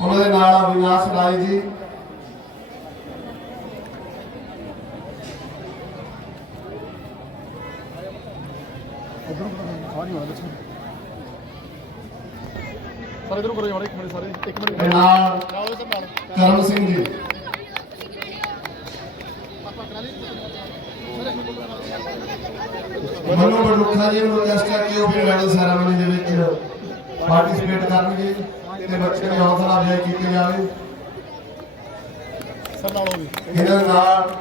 ਉਹਨਾਂ ਦੇ ਨਾਲ ਅਵਿਨਾਸ਼ ਰਾਏ ਜੀ। ਸਾਰੇ ਕਰੋ ਯਾਰ ਇੱਕ ਮਿੰਟ ਸਾਰੇ ਇੱਕ ਮਿੰਟ। ਨਾਲ। ਕਰਮ ਸਿੰਘ ਜੀ। ਮਨੂ ਬੜੂਖਾ ਜੀ ਨੂੰ ਰਿਕਵੈਸਟ ਕਰਕੇ ਉਹ ਵੀ ਮੈਡਲ ਸੈਰਾਮਨੀ ਦੇ ਵਿੱਚ ਪਾਰਟਿਸਿਪੇਟ ਕਰਨਗੇ ਤੇ ਬੱਚਿਆਂ ਦੀ ਹੌਸਲਾ ਅਫਜ਼ਾਈ ਕੀਤੀ ਜਾਵੇ। ਸਰ ਨਾਲ ਹੋ ਗਈ ਇਹਨਾਂ ਨਾਲ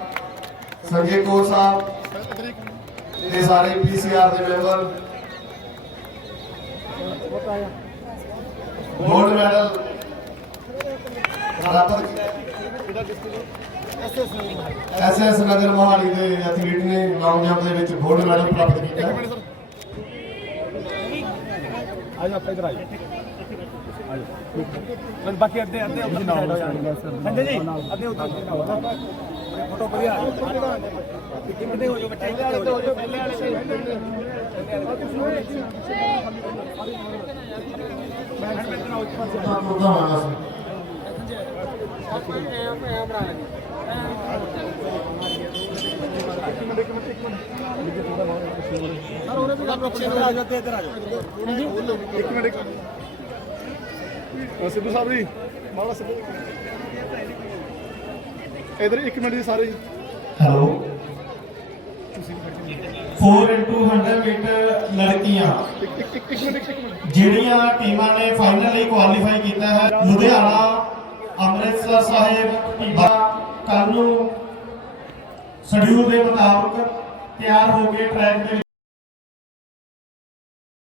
ਸੰਜੇ ਕੋ ਸਾਹਿਬ ਤੇ ਸਾਰੇ ਪੀਸੀਆਰ ਦੇ ਮੈਂਬਰ। ਗੋਲਡ ਮੈਡਲ ਪ੍ਰਾਪਤ ਇਹਦਾ ਐਸਐਸ ਨਗਰ ਮੋਹਾਲੀ ਦੇ ਐਥਲੀਟ ਨੇ ਲੌਂਗ ਜੰਪ ਦੇ ਵਿੱਚ ਗੋਲਡ ਮੈਡਲ ਪ੍ਰਾਪਤ ਕੀਤਾ। ਆ ਜਾ ਇਧਰ ਆ ਜਾ ਮੈਂ ਬਾਕੀ ਅੱਧੇ ਅੱਧੇ ਉੱਧਰ ਸਾਈਡ ਹੋ ਜਾਣਗੇ ਸੰਜੇ ਜੀ ਅੱਧੇ ਉੱਧਰ ਫੋਟੋ ਵਧੀਆ ਕਿੰਨੇ ਹੋ ਜੋ ਬੱਚੇ ਪਹਿਲੇ ਵਾਲੇ ਹੋ ਜੋ ਪਹਿਲੇ ਵਾਲੇ ਵਧਾਉਣਾ ਸੀ ਸਰ ਇੱਕ ਮਿੰਟ ਸਿੱਧੂ ਸਾਹਿਬ ਜੀ ਮਾੜਾ ਸਿੱਧੂ ਇਧਰ ਇੱਕ ਮਿੰਟ ਜੀ ਸਾਰੇ ਜੀ ਹੈਲੋ 4 into 100 ਮੀਟਰ ਲੜਕੀਆਂ। ਇੱਕ ਇੱਕ ਇੱਕ ਇੱਕ ਮਿੰਟ ਇੱਕ ਇੱਕ ਮਿੰਟ। ਜਿਹੜੀਆਂ ਟੀਮਾਂ ਨੇ ਫਾਈਨਲ ਲਈ ਕੁਆਲੀਫਾਈ ਕੀਤਾ ਹੈ ਲੁਧਿਆਣਾ ਅੰਮ੍ਰਿਤਸਰ ਸਾਹਿਬ ਟੀਮਾਂ ਕੱਲ ਨੂੰ ਸ਼ਡਿਊਲ ਦੇ ਮੁਤਾਬਕ ਤਿਆਰ ਹੋ ਕੇ ਟਰੈਕ ਦੇ